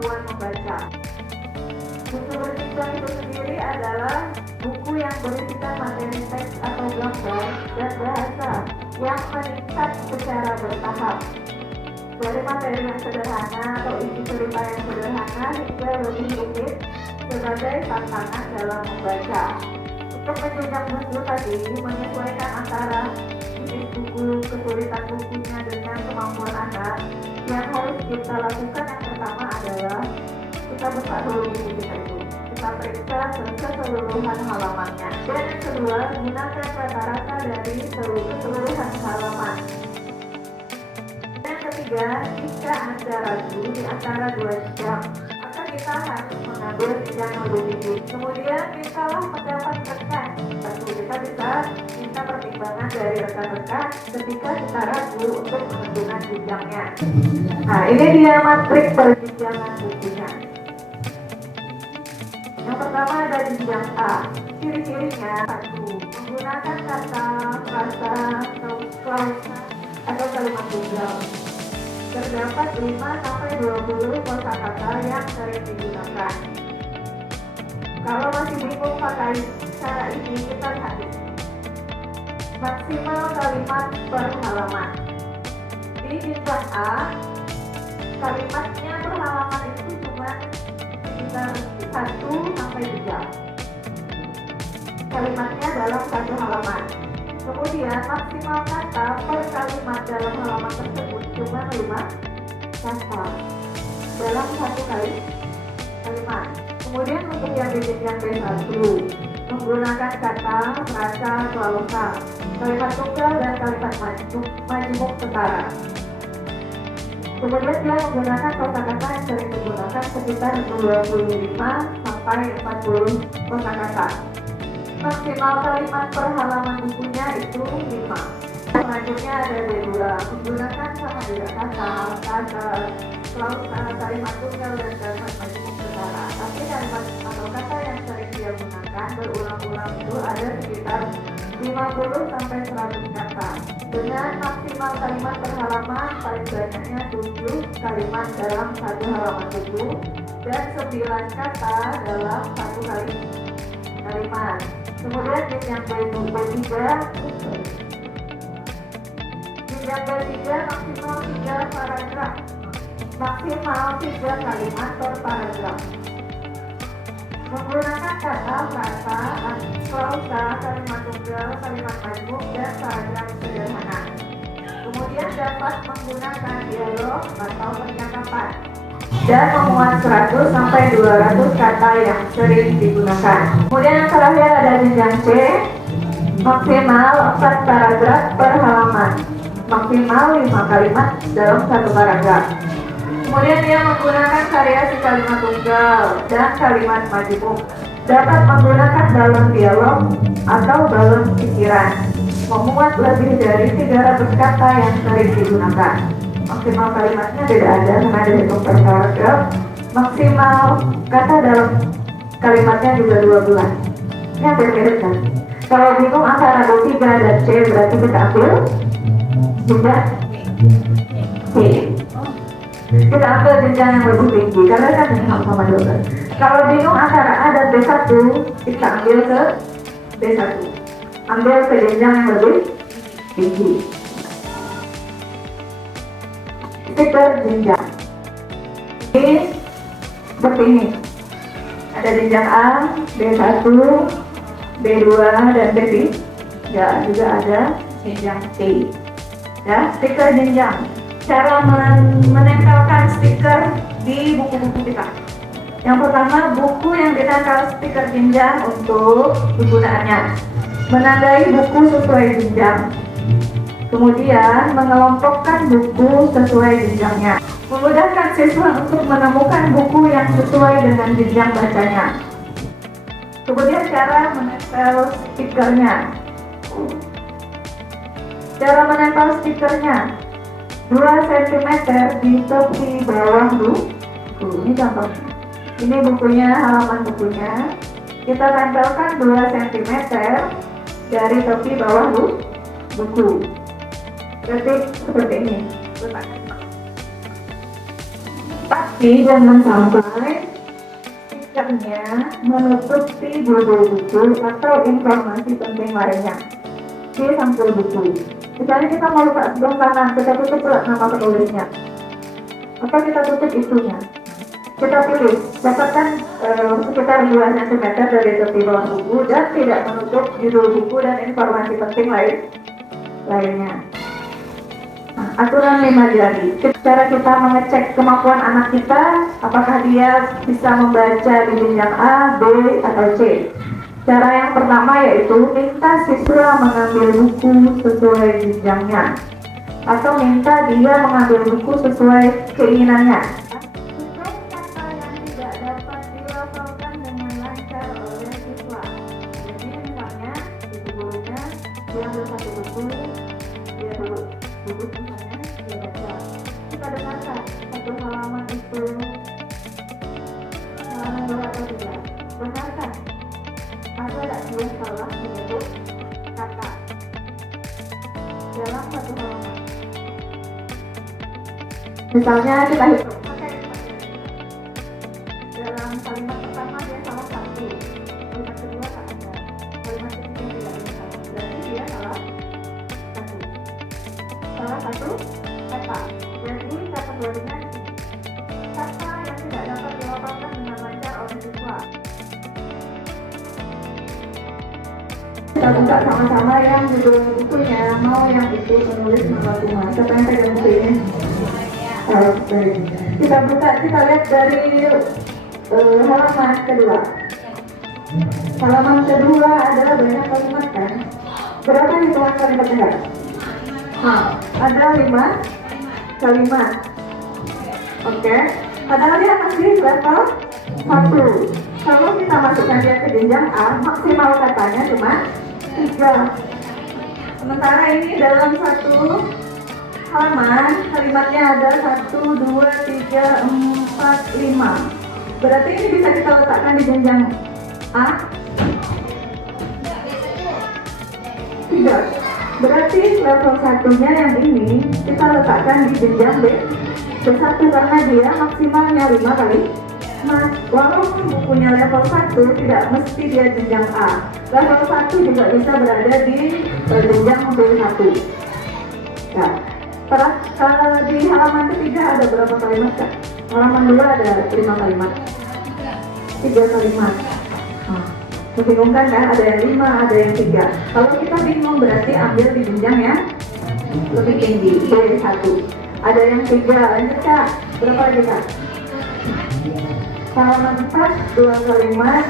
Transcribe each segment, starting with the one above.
kemampuan membaca. Buku berjenjang itu sendiri adalah buku yang berisikan materi teks atau gambar dan bahasa yang meningkat secara bertahap. Dari materi yang sederhana atau isi cerita yang sederhana hingga lebih rumit sebagai tantangan dalam membaca. Untuk menjenjang buku tadi menyesuaikan antara jenis buku, kesulitan bukunya dengan kemampuan anak. Yang harus kita lakukan yang pertama adalah kita buka dulu buku kita itu. Kita periksa keseluruhan halamannya. Dan yang kedua, gunakan rata-rata dari keseluruhan halaman. Yang ketiga, jika Anda ragu di antara dua jam, maka kita harus mengambil jenjang yang lebih tinggi. Kemudian mintalah pendapat rekan. Kita bisa minta pertimbangan dari rekan-rekan ketika kita ragu untuk menentukan jenjangnya. Nah, ini dia matrik perjenjangan bukunya. Yang pertama ada jenjang A. Ciri-cirinya 1. Menggunakan kata, frasa, klausa, atau kalimat tunggal. Terdapat 5-20 kosakata yang sering digunakan. Kalau masih bingung pakai cara ini, kita lihat maksimal kalimat per halaman. Di jenjang A, kalimatnya per halaman itu cuma sekitar 1-3 kalimatnya dalam satu halaman. Kemudian maksimal kata per kalimat dalam halaman tersebut cuma 5 kata dalam satu kalimat. Kemudian untuk yang di jenjang B1, menggunakan kata, frasa, klausa, kalimat tunggal dan kalimat majemuk setara. Kemudian dia menggunakan kosakata yang sering digunakan sekitar 25-40 kosakata. Maksimal kalimat per halaman bukunya itu 5. Selanjutnya ada B2, menggunakan sama juga kata, klausa, kalimat tunggal dan kalimat majemuk setara. Tapi kalimat atau kata yang sering dia gunakan berulang-ulang itu ada sekitar 50-100 kata. Dengan maksimal kalimat per halaman paling banyaknya 7 kalimat dalam satu halaman buku dan 9 kata dalam satu kalimat. Kemudian jenjang B3 maksimal 3 paragraf, maksimal 3 kalimat per paragraf. Menggunakan kata, frasa, klausa, kalimat tunggal, kalimat majemuk, dan paragraf sederhana. Kemudian dapat menggunakan dialog atau percakapan dan memuat 100-200 kata yang sering digunakan. Kemudian yang terakhir ada jenjang C, maksimal 4 paragraf per halaman, maksimal 5 kalimat dalam satu paragraf. Kemudian dia menggunakan variasi kalimat tunggal dan kalimat majemuk. Dapat menggunakan balon dialog atau balon pikiran. Memuat lebih dari 300 kata yang sering digunakan. Maksimal kalimatnya tidak ada karena dihitung per paragraf. Maksimal kata dalam kalimatnya juga 12. Ini hampir mirip kan? Kalau bingung antara B3 dan C, berarti kita ambil jenjang C. Kita ambil jenjang yang lebih tinggi karena kan ini sama 12. Kalau bingung antara A dan B1, kita ambil ke B1. Ambil ke jenjang yang lebih tinggi. Stiker jenjang. Ini seperti ini. Ada jenjang A, B1, B2 dan B3. Ya, juga ada jenjang C. Ya, stiker jenjang. Cara menempelkan stiker di buku-buku kita. Yang pertama, buku yang ditempel stiker jenjang untuk kegunaannya. Menandai buku sesuai jenjang. Kemudian, mengelompokkan buku sesuai jenjangnya. Memudahkan siswa untuk menemukan buku yang sesuai dengan jenjang bacanya. Kemudian, cara menempel stikernya. Cara menempel stikernya. 2 cm di tepi bawah buku. Ini contohnya. Ini bukunya, halaman bukunya. Kita tempelkan 2 cm dari tepi bawah buku. Berarti seperti ini. Letakkan. Tapi jangan sampai sikapnya menutupi judul buku atau informasi penting lainnya di sampul buku. Misalnya kita mau buka sebelah kanan, kita tutup nama penulisnya, atau kita tutup isunya. Kita pilih, dapatkan sekitar 2 cm dari tepi bawah buku dan tidak menutup judul buku dan informasi penting lainnya. Aturan 5 jari. Cara kita mengecek kemampuan anak kita, apakah dia bisa membaca di jenjang A, B, atau C. Cara yang pertama yaitu minta siswa mengambil buku sesuai jenjangnya, atau minta dia mengambil buku sesuai keinginannya. Untuk kata yang tidak dapat dilafalkan dengan lancar oleh siswa. Jadi misalnya, ibu gurunya dia ambil satu buku, dia duduk misalnya, dia baca. Kita dengarkan satu halaman itu, halaman 2 atau 3. Dengarkan, ada tak dia salah menyebut kata dalam satu halaman. Misalnya kita hitung, dalam kalimat pertama dia salah 1, kalimat kedua tak ada, kalimat ketiga tidak ada salah, berarti dia salah 1 kata. Jadi kategorinya kata yang tidak dapat dilafalkan dengan lancar oleh siswa. Kita buka sama-sama yang judul bukunya, mau yang itu penulis nama rumah. Siapa yang pegang buku ini? Kita buka, kita lihat dari halaman kedua. Halaman kedua adalah banyak kalimat kan? Berapa hitungan kalimatnya? Ada 5 kalimat. Oke. Padahal dia masih level 1. Kalau kita masukkan dia ke jenjang A, maksimal katanya cuma 3. Sementara ini dalam satu halaman, kalimatnya ada 1, 2, 3, 4, 5. Berarti ini bisa kita letakkan di jenjang A? 3. Berarti level 1-nya yang ini kita letakkan di jenjang B1 karena dia maksimalnya 5 kali. Walaupun bukunya level 1 tidak mesti dia jenjang A. Level 1 juga bisa berada di jenjang B1. Nah, kalau di halaman ketiga ada berapa kalimat Kak? Halaman 2 ada 5 kalimat. 3 kalimat. Membingungkan kan? Ada yang 5, ada yang 3. Kalau kita bingung berarti ambil di jenjang yang lebih tinggi, B1. Ada yang 3, lanjut Kak. Berapa lagi Kak? Halaman 4, 2 kalimat.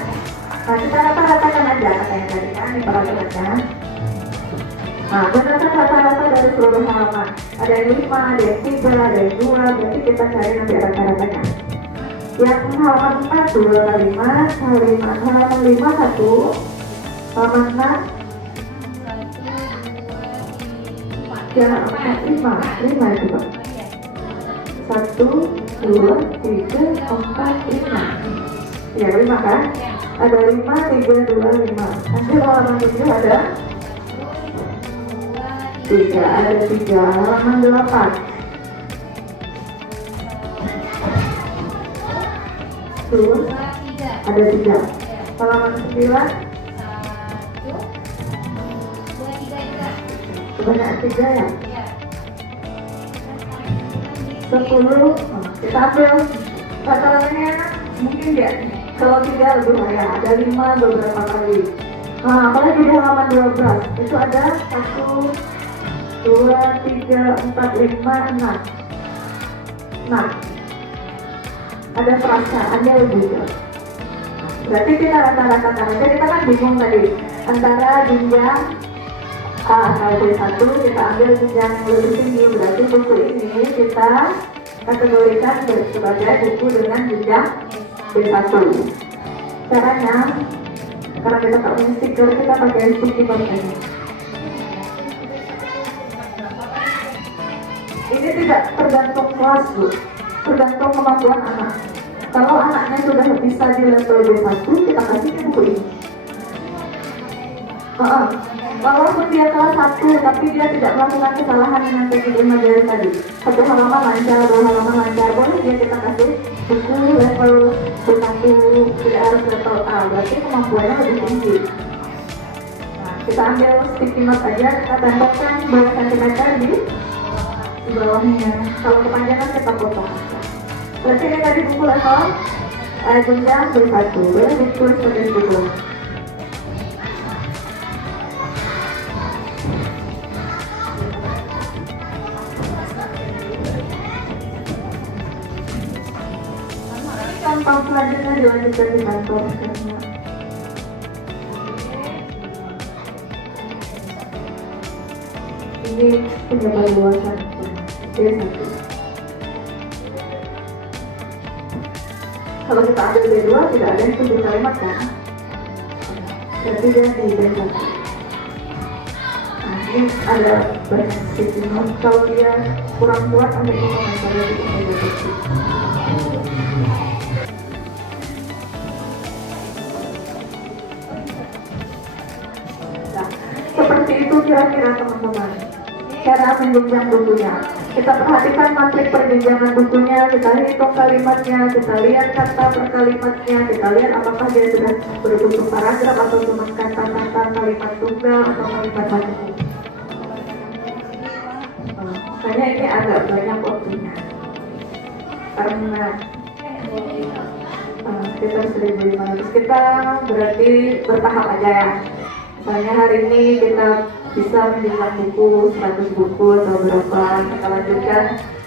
Nah, kita rata-ratakan aja kata yang tadi kan, diperhatikan. Nah, berdasarkan rata-rata dari seluruh halaman. Ada yang 5, ada yang 3, ada yang 2, berarti kita cari nanti rata-ratanya. Yang halaman 4, 2 kalimat, halaman 5, 1, halaman 6, ya 4, 5 itu Pak. 1, 2, 3, 4, 5. Ya 5 kan? Ada 5, 3, 2, 5. Nanti halaman 7 ada 3, ada 3, halaman 8. Ada 3. Halaman 9. Kebanyakan 3 ya? 10. Kita ambil rata-ratanya mungkin dia kalau 3 lebih banyak, ada 5 beberapa kali. Nah, apalagi di halaman 12 itu ada 1, 2, 3, 4, 5, 6. Ada perasaannya lebih. Berarti kita rata-ratakan aja, kita kan bingung tadi antara jenjang A atau B1, kita ambil jenjang lebih tinggi. Berarti buku ini kita kategorikan sebagai buku dengan jenjang B1. Caranya, karena kita tak punya stiker, kita pakai stiker ini. Ini tidak tergantung kelas Bu, tergantung kemampuan anak. Kalau anaknya sudah bisa di level B1, kita kasih buku ini. Walaupun dia kelas 1, tapi dia tidak melakukan kesalahan dengan teknik imagery tadi. 1 halaman lancar, 2 halaman lancar, boleh dia kita kasih buku level B1, tidak harus level A, berarti kemampuannya lebih tinggi. Nah, kita ambil sticky note aja, kita tempelkan berapa centimeter di bawahnya. Kalau kepanjangan kita potong. Berarti ini tadi buku level jenjang B1, boleh ditulis seperti itu. Contoh selanjutnya dilanjutkan di kantor. Ini penyebar luasan B1. Kalau kita ambil B2 tidak ada yang 7 kalimat kan? Jadi dia di B1. Nah, ini ada banyak sticky note. Kalau dia kurang kuat ambil komentar di B2. Seperti itu kira-kira teman-teman cara menjenjang bukunya. Kita perhatikan matrik perjenjangan bukunya, kita hitung kalimatnya, kita lihat kata per kalimatnya, kita lihat apakah dia sudah berbentuk paragraf atau cuma kata-kata kalimat tunggal atau kalimat majemuk. Makanya ini agak banyak waktunya karena sekitar 1.500. Kita berarti bertahap aja ya. Misalnya hari ini kita bisa menjenjang buku 100 buku atau berapa, kita lanjutkan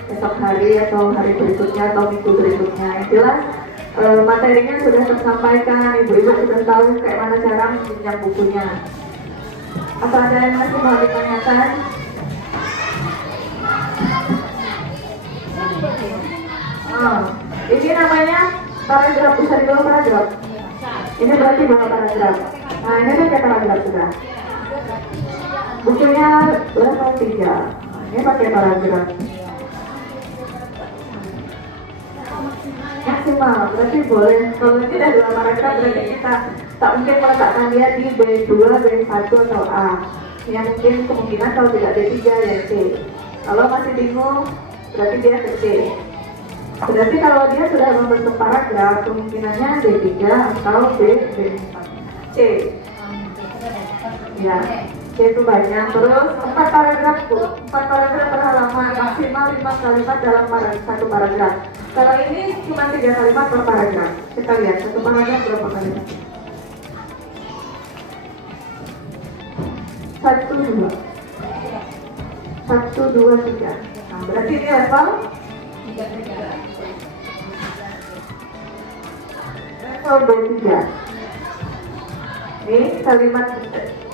esok hari atau hari berikutnya atau minggu berikutnya. Yang jelas materinya sudah tersampaikan, ibu-ibu sudah tahu kayak mana cara menjenjang bukunya. Apa ada yang masih mau ditanyakan? Ini namanya paragraf, bisa di bawah paragraf. Ini berarti bawah paragraf. Nah, ini pakai paragraf sudah. Bukunya level 3. Ini pakai paragraf. Maksimal, berarti boleh. Kalau ini ada 2 paragraf, berarti kita tak mungkin meletakkan dia di B2, B1 atau A. Yang mungkin kemungkinan kalau tidak D3 ya C. Kalau masih bingung, berarti dia ke C. Berarti kalau dia sudah membentuk paragraf, kemungkinannya D3 atau B4. C. Ya, C itu banyak. Terus 4 paragraf per halaman, maksimal 5 kalimat dalam satu paragraf. Kalau ini cuma 3 kalimat per paragraf. Kita lihat satu paragraf berapa kalimat? 1, 2. 1, 2, 3. Nah, berarti ini level 3. Ini kalimat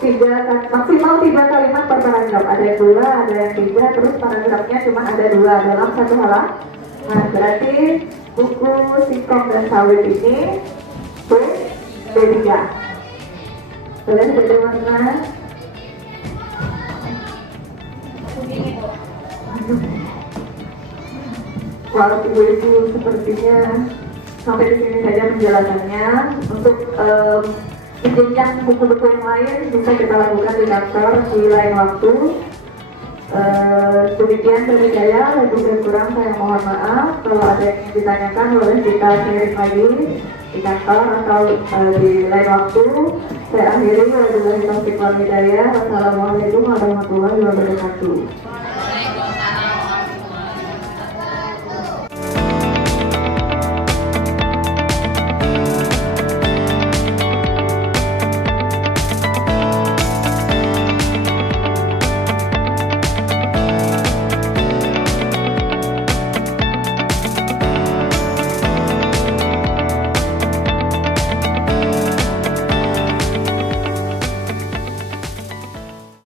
3, maksimal 3 kalimat per paragraf. Ada yang 2, ada yang 3, terus paragrafnya cuma ada 2 dalam satu halaman. Nah, berarti buku Singkong dan Sawit ini B3. Boleh beda warna? Wow, ibu-ibu sepertinya sampai di sini saja penjelasannya. Untuk menjenjang buku-buku yang lain bisa kita lakukan di daftar di lain waktu. Demikian dari saya, lebih dan kurang saya mohon maaf. Kalau ada yang ingin ditanyakan boleh kita sharing lagi di kantor atau di lain waktu. Saya akhiri. Wassalamualaikum warahmatullahi wabarakatuh.